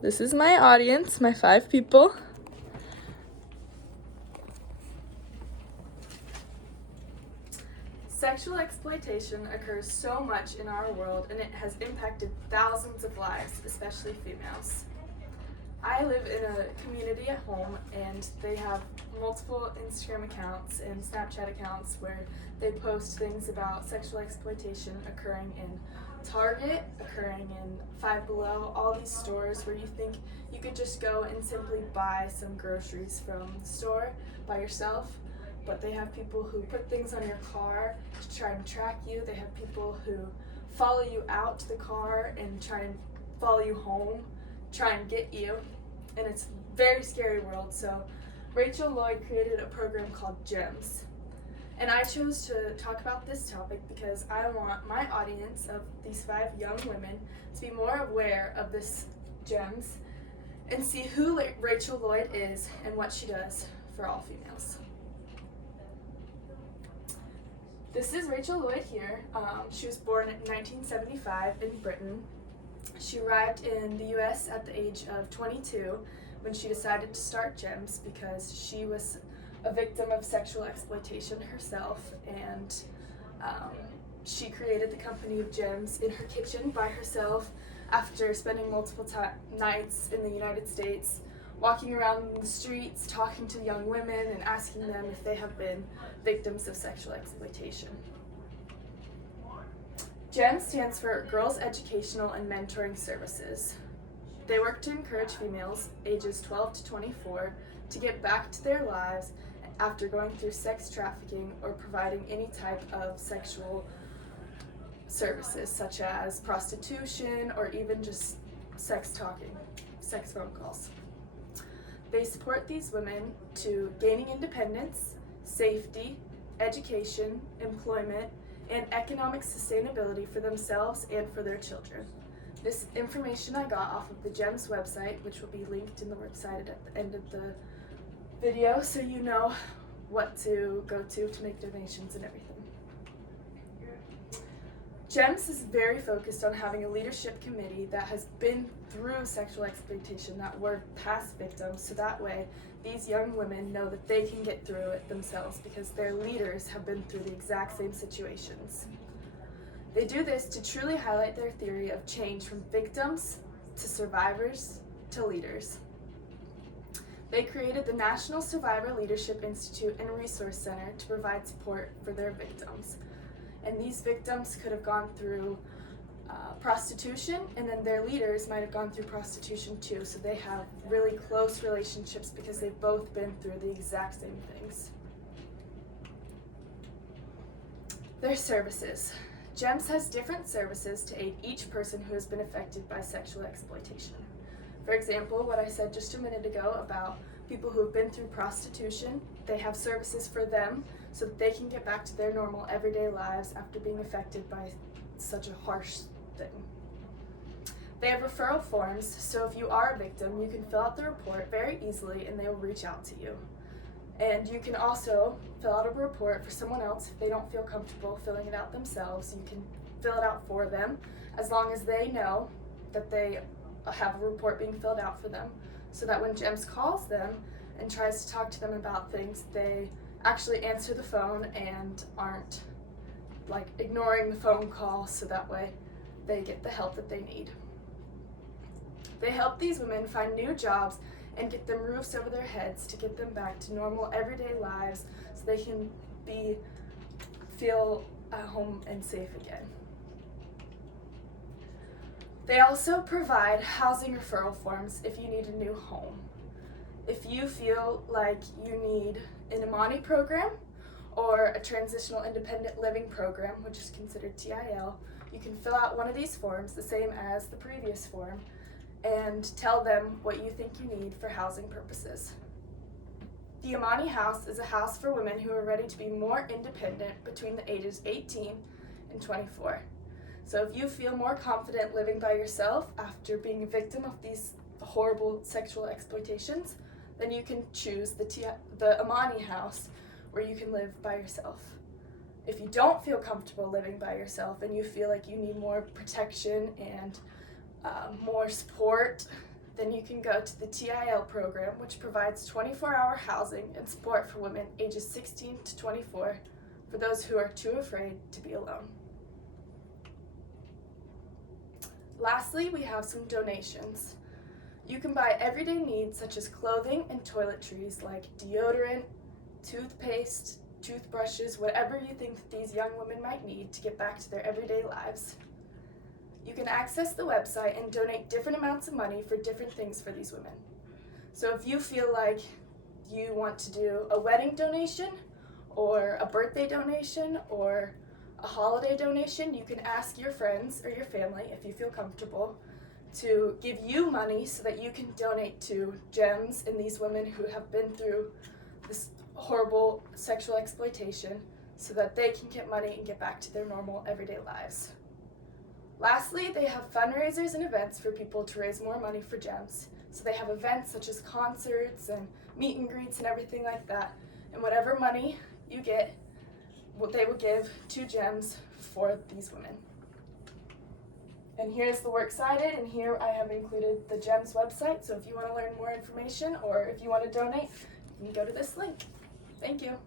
This is my audience, my 5 people. Sexual exploitation occurs so much in our world, and it has impacted thousands of lives, especially females. I live in a community at home, and they have multiple Instagram accounts and Snapchat accounts where they post things about sexual exploitation occurring in Target, occurring in Five Below, all these stores where you think you could just go and simply buy some groceries from the store by yourself. But they have people who put things on your car to try and track you. They have people who follow you out to the car and try and follow you home, try and get you. And it's a very scary world. So Rachel Lloyd created a program called GEMS. And I chose to talk about this topic because I want my audience of these 5 young women to be more aware of this GEMS and see who Rachel Lloyd is and what she does for all females. This is Rachel Lloyd here. She was born in 1975 in Britain. She arrived in the US at the age of 22 when she decided to start GEMS because she was a victim of sexual exploitation herself, and she created the company of GEMS in her kitchen by herself after spending multiple nights in the United States walking around the streets, talking to young women and asking them if they have been victims of sexual exploitation. GEMS stands for Girls Educational and Mentoring Services. They work to encourage females ages 12 to 24 to get back to their lives after going through sex trafficking or providing any type of sexual services such as prostitution or even just sex phone calls. They support these women to gaining independence, safety, education, employment, and economic sustainability for themselves and for their children. This information I got off of the GEMS website, which will be linked in the website at the end of the video so you know what to go to make donations and everything. GEMS is very focused on having a leadership committee that has been through sexual exploitation, that were past victims, so that way these young women know that they can get through it themselves because their leaders have been through the exact same situations. They do this to truly highlight their theory of change from victims to survivors to leaders. They created the National Survivor Leadership Institute and Resource Center to provide support for their victims. And these victims could have gone through prostitution, and then their leaders might have gone through prostitution too, so they have really close relationships because they've both been through the exact same things. Their services. GEMS has different services to aid each person who has been affected by sexual exploitation. For example, what I said just a minute ago about people who have been through prostitution, they have services for them so that they can get back to their normal everyday lives after being affected by such a harsh thing. They have referral forms, so if you are a victim, you can fill out the report very easily and they will reach out to you. And you can also fill out a report for someone else if they don't feel comfortable filling it out themselves. You can fill it out for them as long as they know that they have a report being filled out for them, so that when GEMS calls them and tries to talk to them about things, they actually answer the phone and aren't ignoring the phone call, so that way they get the help that they need. They help these women find new jobs and get them roofs over their heads to get them back to normal everyday lives so they can feel at home and safe again. They also provide housing referral forms if you need a new home. If you feel like you need an Imani program or a transitional independent living program, which is considered TIL, you can fill out one of these forms, the same as the previous form, and tell them what you think you need for housing purposes. The Imani House is a house for women who are ready to be more independent between the ages 18 and 24. So if you feel more confident living by yourself after being a victim of these horrible sexual exploitations, then you can choose the Imani House, where you can live by yourself. If you don't feel comfortable living by yourself and you feel like you need more protection and more support, then you can go to the TIL program, which provides 24-hour housing and support for women ages 16 to 24 for those who are too afraid to be alone. Lastly, we have some donations. You can buy everyday needs such as clothing and toiletries like deodorant, toothpaste, toothbrushes, whatever you think that these young women might need to get back to their everyday lives. You can access the website and donate different amounts of money for different things for these women. So if you feel like you want to do a wedding donation or a birthday donation or a holiday donation, you can ask your friends or your family, if you feel comfortable, to give you money so that you can donate to GEMS and these women who have been through this horrible sexual exploitation so that they can get money and get back to their normal everyday lives. Lastly, they have fundraisers and events for people to raise more money for GEMS. So they have events such as concerts and meet and greets and everything like that. And whatever money you get, what they will give to GEMS for these women. And here's the works cited, and here I have included the GEMS website. So if you want to learn more information or if you want to donate, you can go to this link. Thank you.